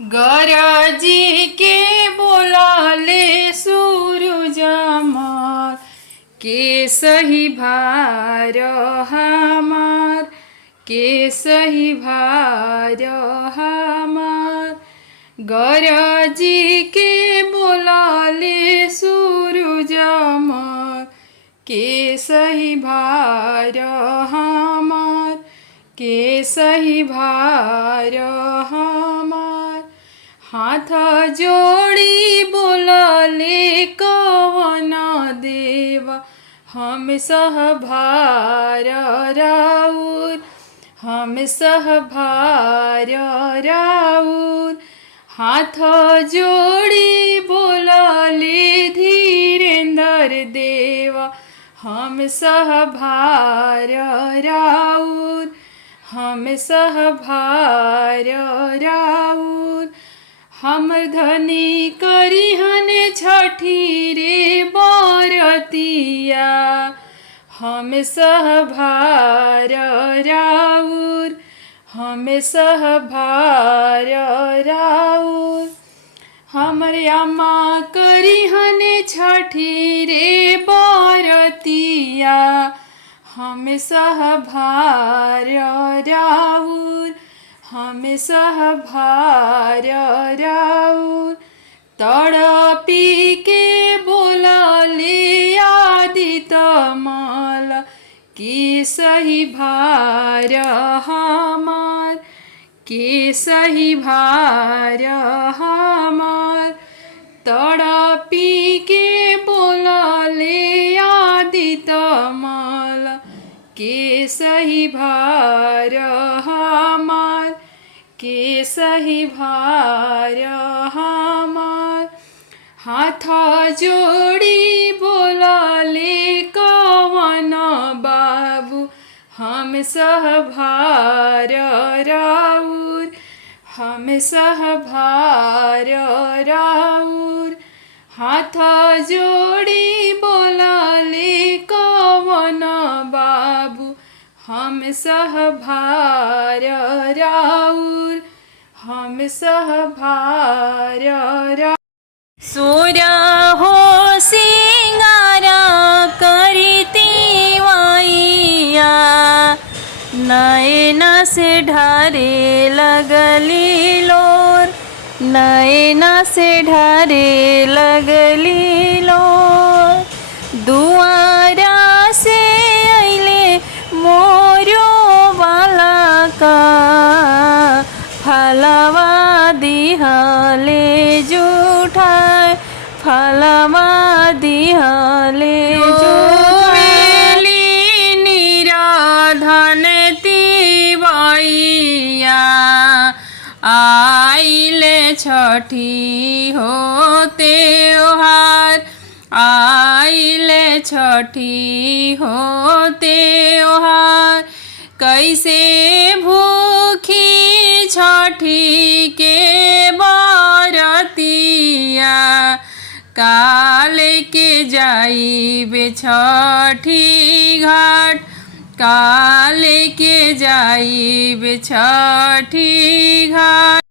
गरजी के बोलाले सूरज मार के सही भार हमार के सही भार हमार। गरजी के बोलाले सूरज मार के सही भार हमार के सही भार हमार। हाथ जोड़ी बोलाले कवन देव हम सहभार राउर हम सहभार राउर। हाथ जोड़ी बोलाले धीरेन्द्र देव हम सहभार राउर हम सहभार राउर। हमर धनी करिहन छठी रे बरतिया हम सहभार राउर हम सहभार राउर। हमर अम्मा करिहन छठी रे बरतिया हम सहभार राउर हम सहभार राउर। तड़पी के बोलाले आदित माल की सही भार हमार के सही भार हमार। तड़पी के बोलाले आदित माल के सही भार हमार के सही भार हमार। हाथ जोड़ी बोलाले कवन बाबू हम सहभार राउर हम सहभार राउर। हाथ जोड़ी बोलाले कवन बाबू हम सहभार राउर हम सहभार राउर। सूर्य हो सिंगारा करती वाइया नैना से ढारे लगली लोर नैना से ढारे लगली लोर। दुआरा से अइले मोरो वाला का फलवा दिहले जूठाय फलवा दिहले जूठाय। निराधन तिवैया आइले छठी हो त्योहार आइले छठी हो त्योहार। कैसे भूखी छठी के बरतिया काल के जाइबे छठी घाट काल के जाइबे छठी घाट।